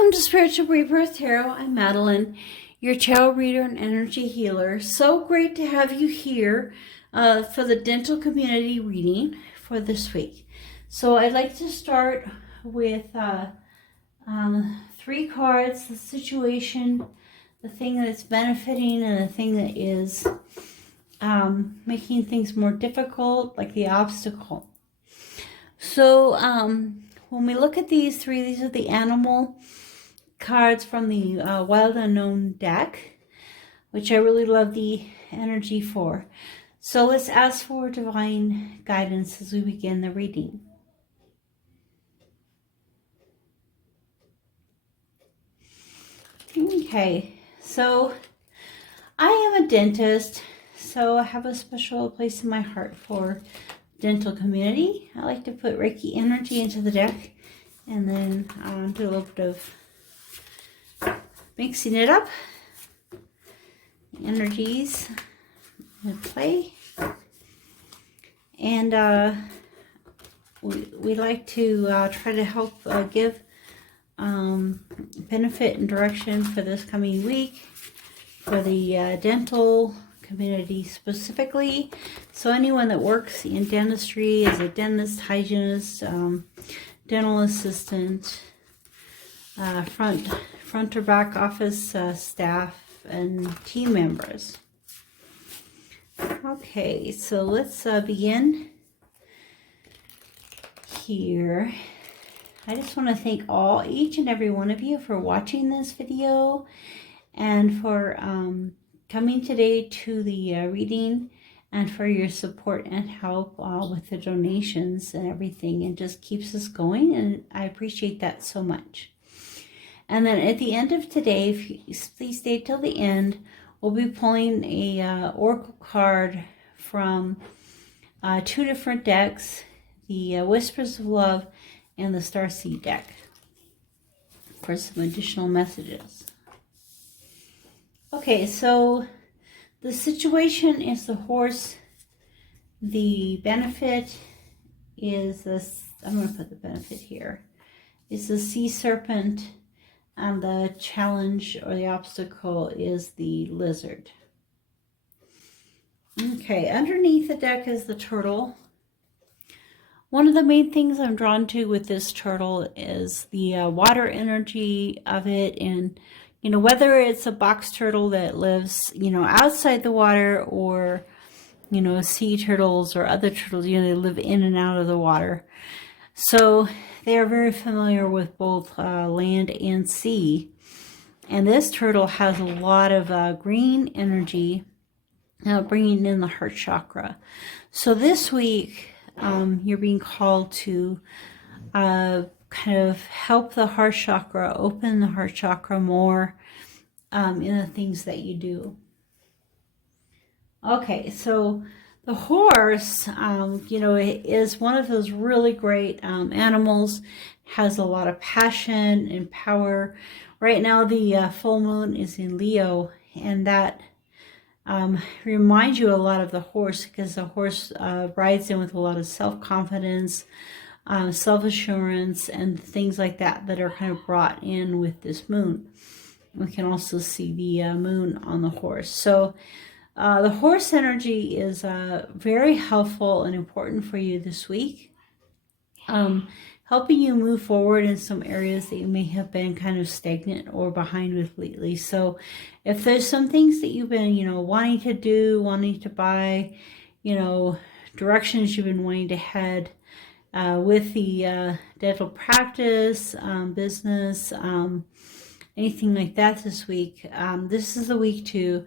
Welcome to Spiritual Rebirth Tarot. I'm Madeline, your tarot reader and energy healer. So great to have you here for the dental community reading for this week. So I'd like to start with three cards: the situation, the thing that's benefiting, and the thing that is making things more difficult, like the obstacle. So when we look at these three, these are the animal cards from the Wild Unknown deck, which I really love the energy for. So let's ask for divine guidance as we begin the reading. Okay, so I am a dentist, so I have a special place in my heart for dental community. I like to put Reiki energy into the deck and then do a little bit of mixing it up. Energies at play. And we like to try to help give benefit and direction for this coming week for the dental community specifically. So anyone that works in dentistry, as a dentist, hygienist, dental assistant, front or back office staff, and team members. Okay, so let's begin here. I just want to thank each and every one of you for watching this video and for coming today to the reading, and for your support and help with the donations and everything. It just keeps us going, and I appreciate that so much. And then at the end of today, if you please stay till the end, we'll be pulling a oracle card from two different decks, the Whispers of Love and the Starseed deck, for some additional messages. Okay, so the situation is the horse. The benefit is this. I'm going to put the benefit here. It's the sea serpent, and the challenge or the obstacle is the lizard. Okay, underneath the deck is the turtle. One of the main things I'm drawn to with this turtle is the water energy of it, and whether it's a box turtle that lives, outside the water, or, sea turtles or other turtles, they live in and out of the water. So they are very familiar with both land and sea. And this turtle has a lot of green energy, bringing in the heart chakra. So this week, you're being called to kind of help the heart chakra, open the heart chakra more in the things that you do. Okay, so the horse, is one of those really great animals, has a lot of passion and power. Right now, the full moon is in Leo, and that reminds you a lot of the horse, because the horse rides in with a lot of self-confidence, self-assurance, and things like that are kind of brought in with this moon. We can also see the moon on the horse. So the horse energy is very helpful and important for you this week, helping you move forward in some areas that you may have been kind of stagnant or behind with lately. So if there's some things that you've been, wanting to do, wanting to buy, directions you've been wanting to head with the dental practice, business, anything like that this week, this is the week to,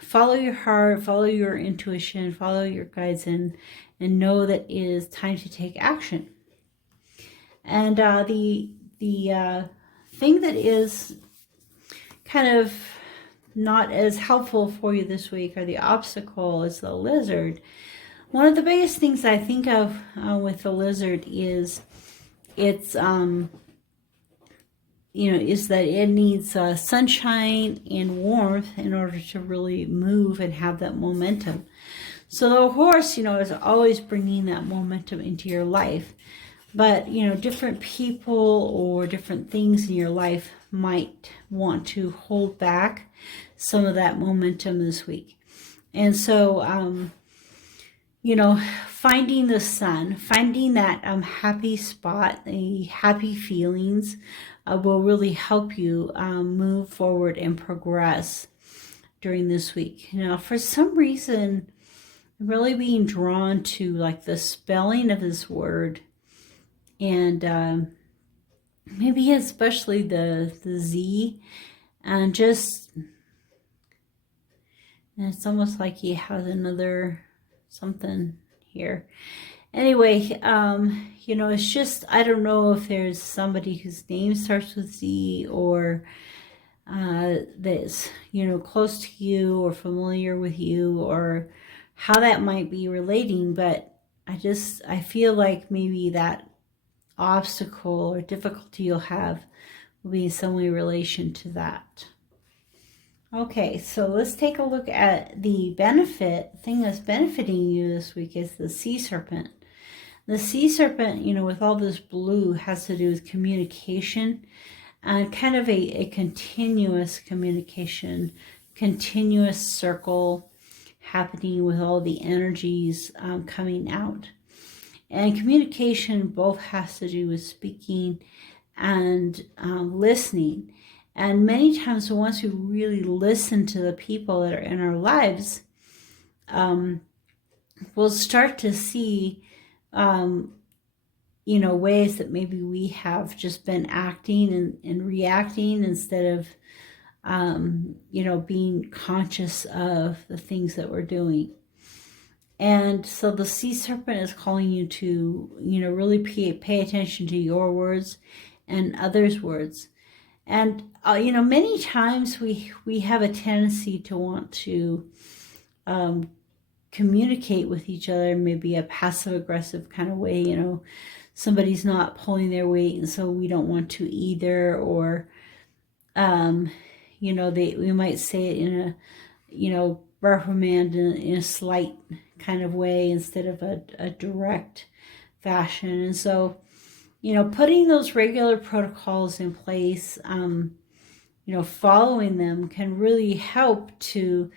follow your heart, follow your intuition, follow your guides, and know that it is time to take action. And the thing that is kind of not as helpful for you this week, or the obstacle, is the lizard. One of the biggest things I think of with the lizard is it's is that it needs sunshine and warmth in order to really move and have that momentum. So the horse, is always bringing that momentum into your life. But, you know, different people or different things in your life might want to hold back some of that momentum this week. And so, you know, finding the sun, finding that happy spot, the happy feelings will really help you move forward and progress during this week. Now, for some reason, I'm really being drawn to like the spelling of this word, and maybe especially the Z, and just, and it's almost like he has another something here. Anyway, you know, it's just, I don't know if there's somebody whose name starts with Z, or that's, you know, close to you or familiar with you, or how that might be relating, but I feel like maybe that obstacle or difficulty you'll have will be in some way relation to that. Okay, so let's take a look at the thing that's benefiting you this week is the sea serpent. The sea serpent, you know, with all this blue, has to do with communication, and kind of a continuous communication, continuous circle happening with all the energies coming out. And communication both has to do with speaking and listening. And many times, once we really listen to the people that are in our lives, we'll start to see, you know, ways that maybe we have just been acting and reacting instead of, you know, being conscious of the things that we're doing. And so the sea serpent is calling you to, you know, really pay attention to your words and others' words. And, you know, many times we have a tendency to want to communicate with each other, maybe a passive aggressive kind of way, you know, somebody's not pulling their weight and so we don't want to either, or, you know, we might say it in a, you know, reprimand in a slight kind of way instead of a direct fashion. And so, you know, putting those regular protocols in place, you know, following them can really help to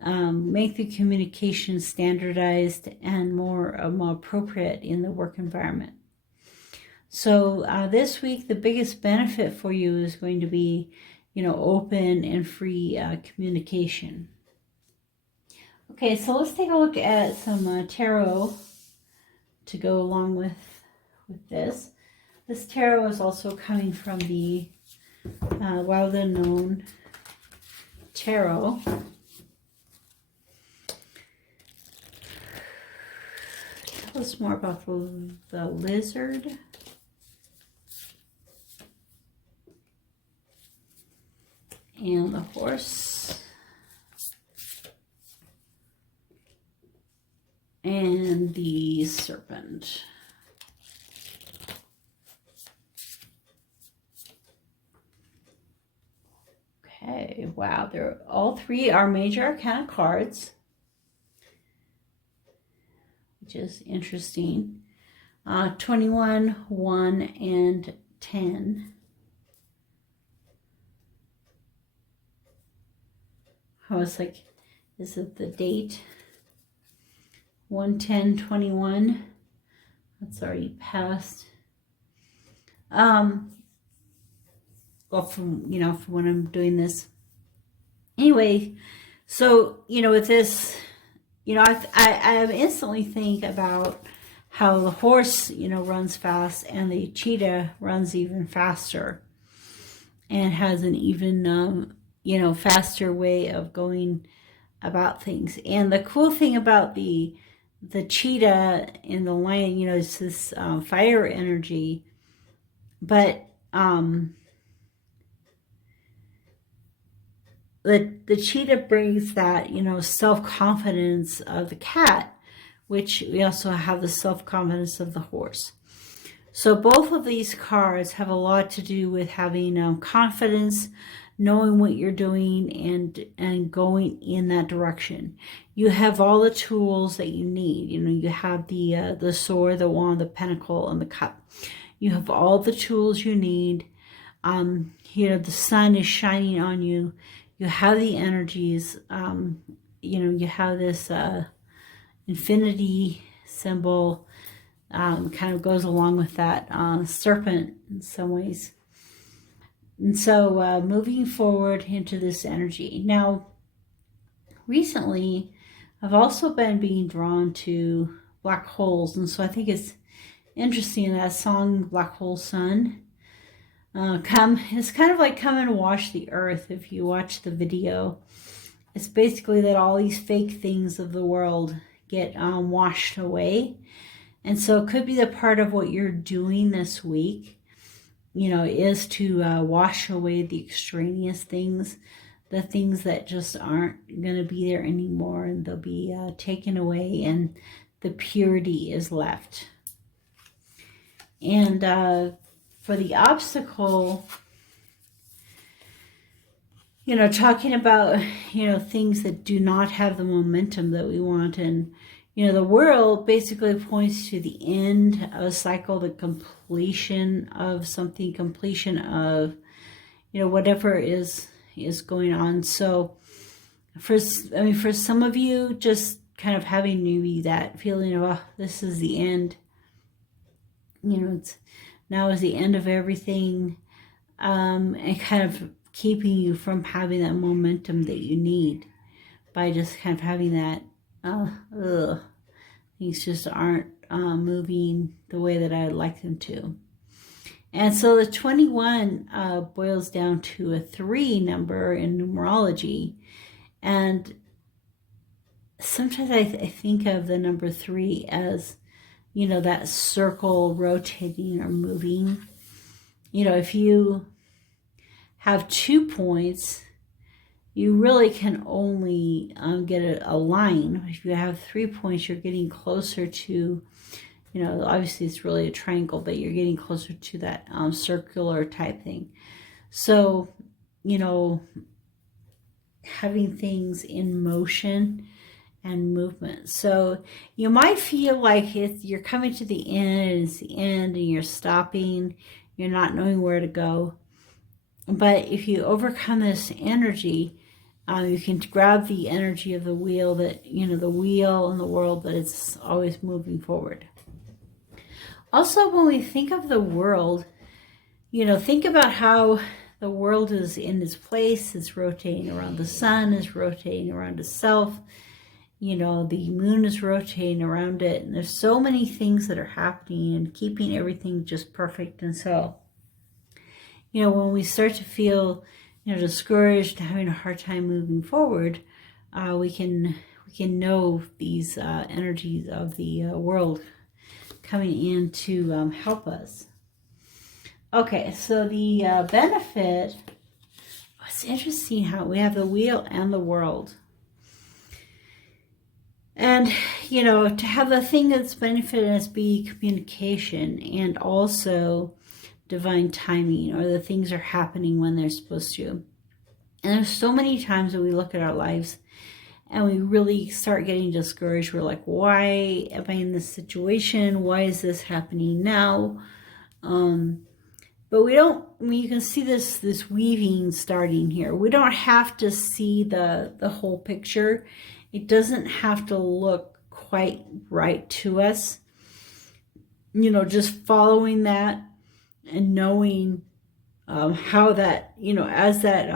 make the communication standardized and more appropriate in the work environment. So this week, the biggest benefit for you is going to be, you know, open and free communication. Okay, so let's take a look at some tarot to go along with this. This tarot is also coming from the Wild Unknown Tarot. Tell us more about the lizard. And the horse. And the serpent. Okay, wow, all three are major arcana cards, which is interesting. 21, 1, and 10. I was like, is it the date? 1/10/21. That's already passed. Well, from when I'm doing this. Anyway, so, you know, with this, you know, I instantly think about how the horse, you know, runs fast and the cheetah runs even faster and has an even, you know, faster way of going about things. And the cool thing about the cheetah and the lion, you know, is this fire energy, but the cheetah brings that, you know, self-confidence of the cat, which we also have the self-confidence of the horse. So both of these cards have a lot to do with having confidence, knowing what you're doing and going in that direction. You have all the tools that you need. You know, you have the sword, the wand, the pentacle, and the cup. You have all the tools you need. You know, the sun is shining on you. You have the energies. You know, you have this infinity symbol. Kind of goes along with that serpent in some ways. And so moving forward into this energy. Now, recently, I've also been being drawn to black holes. And so I think it's interesting that song, Black Hole Sun, it's kind of like come and wash the earth if you watch the video. It's basically that all these fake things of the world get washed away. And so it could be the part of what you're doing this week, you know, is to wash away the extraneous things, the things that just aren't going to be there anymore, and they'll be taken away, and the purity is left. And for the obstacle, you know, talking about, you know, things that do not have the momentum that we want. And, you know, the world basically points to the end of a cycle, the completion of something, completion of, you know, whatever is going on. So for some of you, just kind of having maybe that feeling of, oh, this is the end. You know, now is the end of everything, and kind of keeping you from having that momentum that you need by just kind of having that, things just aren't moving the way that I'd like them to. And so the 21 boils down to a 3 number in numerology. And sometimes I think of the number 3 as, you know, that circle rotating or moving. You know, if you have 2 points, you really can only get a line. If you have 3 points, you're getting closer to, you know, obviously it's really a triangle, but you're getting closer to that circular type thing. So, you know, having things in motion and movement. So you might feel like you're coming to the end, it's the end, and you're stopping, you're not knowing where to go. But if you overcome this energy, you can grab the energy of the wheel, that, you know, the wheel in the world, that it's always moving forward. Also, when we think of the world, you know, think about how the world is in its place. It's rotating around the sun, it's rotating around itself. You know, the moon is rotating around it, and there's so many things that are happening and keeping everything just perfect. And so, you know, when we start to feel, you know, discouraged, having a hard time moving forward, we can know these energies of the world coming in to help us. Okay, so the benefit, it's interesting how we have the wheel and the world. And, you know, to have the thing that's benefited us be communication and also divine timing, or the things are happening when they're supposed to. And there's so many times that we look at our lives and we really start getting discouraged. We're like, why am I in this situation? Why is this happening now? But we don't, I mean, you can see this weaving starting here. We don't have to see the whole picture. It doesn't have to look quite right to us. You know, just following that and knowing how that, you know, as that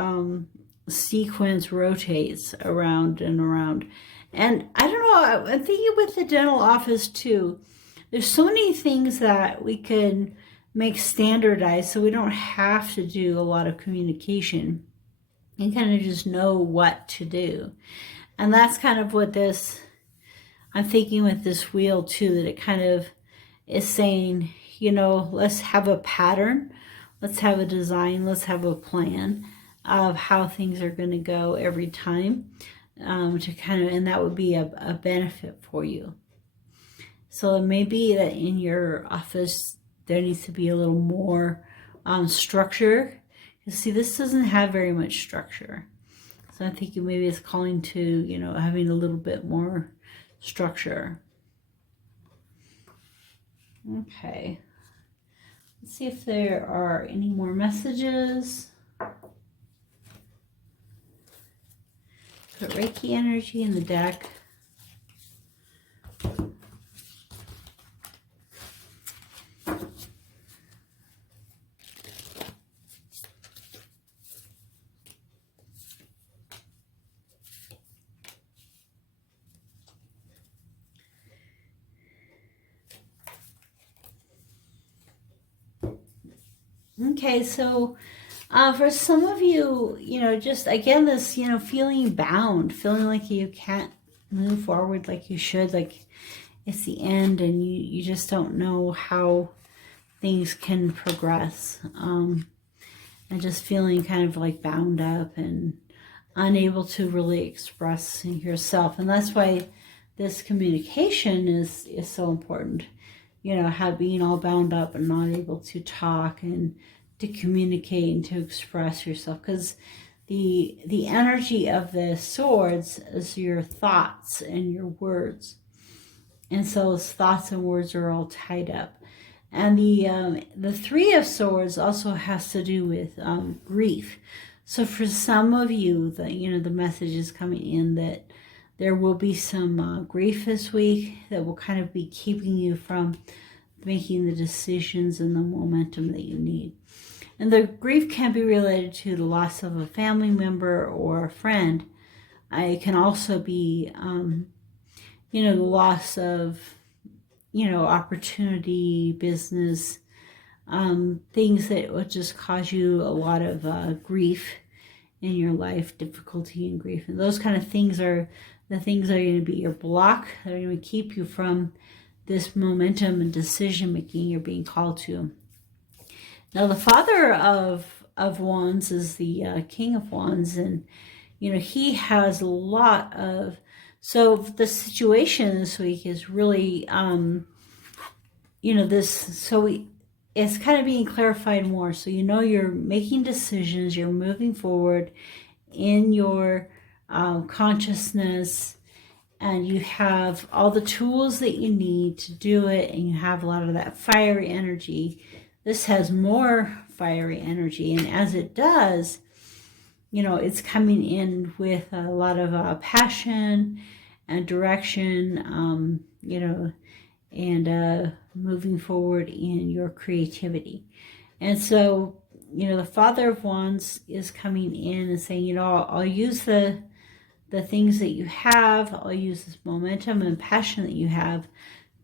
sequence rotates around and around. And I don't know, I'm thinking with the dental office too, there's so many things that we can make standardized so we don't have to do a lot of communication and kind of just know what to do. And that's kind of what this, I'm thinking with this wheel too, that it kind of is saying, you know, let's have a pattern, let's have a design, let's have a plan of how things are going to go every time, to kind of, and that would be a benefit for you. So it may be that in your office there needs to be a little more structure. Because see, this doesn't have very much structure. So I think maybe it's calling to, you know, having a little bit more structure. Okay. Let's see if there are any more messages. Put Reiki energy in the deck. Okay, so for some of you, you know, just again, this, you know, feeling bound, feeling like you can't move forward like you should, like it's the end and you just don't know how things can progress. And just feeling kind of like bound up and unable to really express yourself. And that's why this communication is so important. You know, being all bound up and not able to talk and to communicate and to express yourself, because the energy of the swords is your thoughts and your words, and so those thoughts and words are all tied up. And the Three of Swords also has to do with grief. So for some of you, the message is coming in that there will be some grief this week that will kind of be keeping you from making the decisions and the momentum that you need. And the grief can be related to the loss of a family member or a friend. It can also be, the loss of, opportunity, business, things that would just cause you a lot of grief in your life, difficulty and grief. And those kind of things are the things that are going to be your block, that are going to keep you from this momentum and decision making you're being called to. Now, the Father of Wands is the King of Wands, and he has a lot of. So the situation this week is really, it's kind of being clarified more. So you're making decisions, you're moving forward in your consciousness, and you have all the tools that you need to do it, and you have a lot of that fiery energy. This has more fiery energy, and as it does, it's coming in with a lot of passion and direction, and moving forward in your creativity. And so, the Father of Wands is coming in and saying, I'll use the things that you have, I'll use this momentum and passion that you have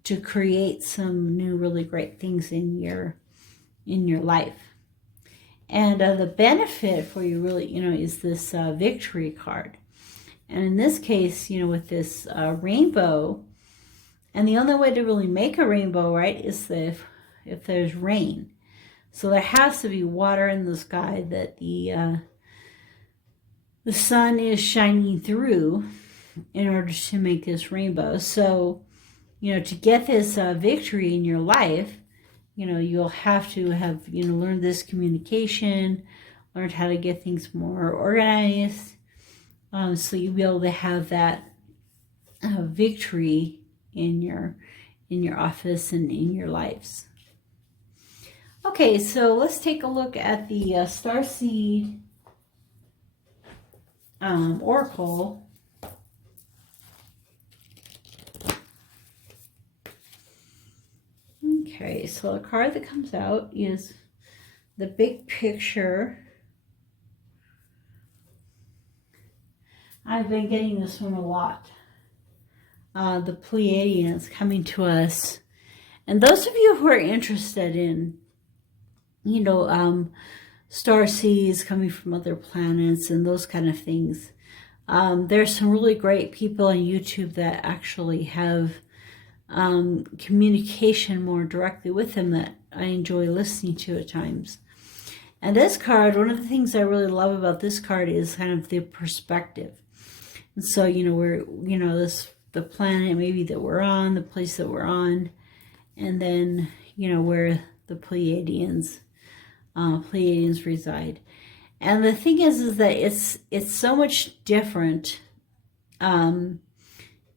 to create some new, really great things in your life. And the benefit for you really, is this victory card. And in this case, with this rainbow, and the only way to really make a rainbow, right, is if there's rain. So there has to be water in the sky that the sun is shining through in order to make this rainbow. So, to get this victory in your life, you'll have to have, learned this communication, learned how to get things more organized, so you'll be able to have that victory in your office and in your lives. Okay, so let's take a look at the Starseed Oracle. Okay, so the card that comes out is the big picture. I've been getting this one a lot. The Pleiadians coming to us. And those of you who are interested in, starseeds coming from other planets and those kind of things, there's some really great people on YouTube that actually have communication more directly with them that I enjoy listening to at times. And this card, one of the things I really love about this card is kind of the perspective. And so, we're, the planet maybe that we're on, the place that we're on, and then, where the Pleiadians reside. And the thing is that it's so much different, you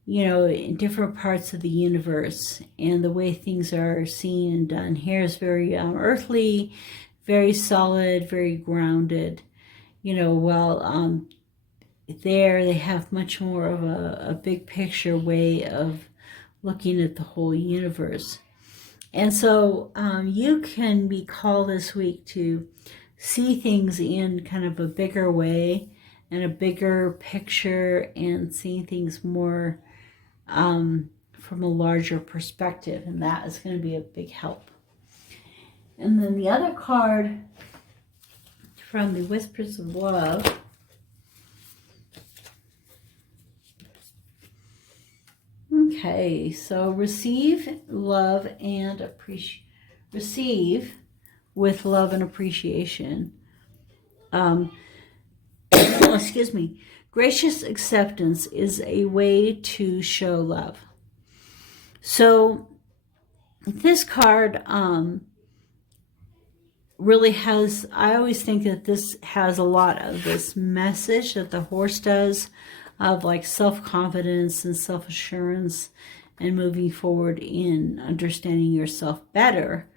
know, in different parts of the universe, and the way things are seen and done here is very earthly, very solid, very grounded. You know, while there they have much more of a big picture way of looking at the whole universe. And so you can be called this week to see things in kind of a bigger way and a bigger picture, and seeing things more from a larger perspective. And that is going to be a big help. And then the other card from the Whispers of Love. Okay, so receive love and receive with love and appreciation. Excuse me. Gracious acceptance is a way to show love. So this card really has, I always think that this has a lot of this message that the horse does, of like self-confidence and self-assurance and moving forward in understanding yourself better,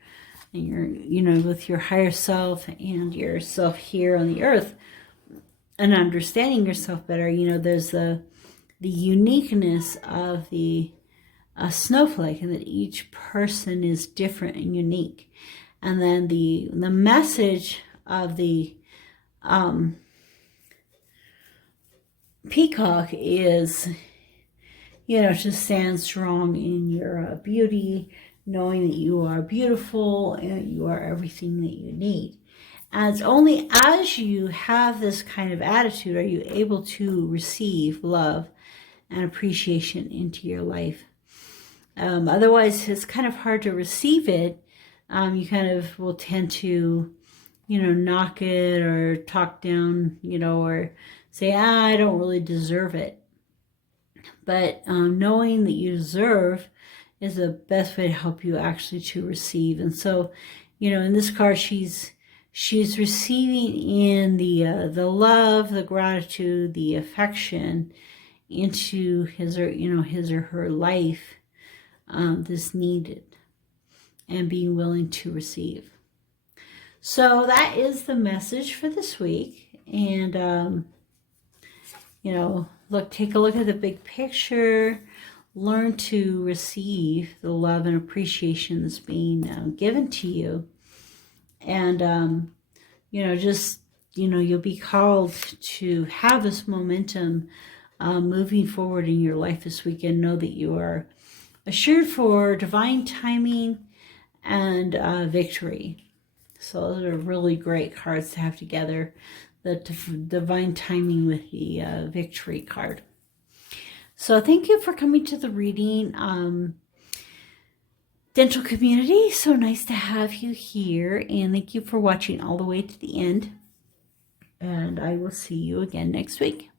and your, you know, with your higher self and yourself here on the earth, and understanding yourself better. You know, there's the uniqueness of the snowflake, and that each person is different and unique. And then the message of the peacock is, you know, to stand strong in your beauty, knowing that you are beautiful and you are everything that you need. And it's only as you have this kind of attitude are you able to receive love and appreciation into your life. Otherwise, it's kind of hard to receive it. You kind of will tend to, you know, knock it or talk down, you know, or say, I don't really deserve it. But knowing that you deserve is the best way to help you actually to receive. And so, you know, in this card, she's receiving in the love, the gratitude, the affection into his or her life that's needed, and being willing to receive. So that is the message for this week. And you know, take a look at the big picture. Learn to receive the love and appreciation that's being given to you. And, you know, just, you know, you'll be called to have this momentum moving forward in your life this weekend. Know that you are assured for divine timing and victory. So those are really great cards to have together. The divine timing with the victory card. So thank you for coming to the reading, dental community. So nice to have you here, and thank you for watching all the way to the end. And I will see you again next week.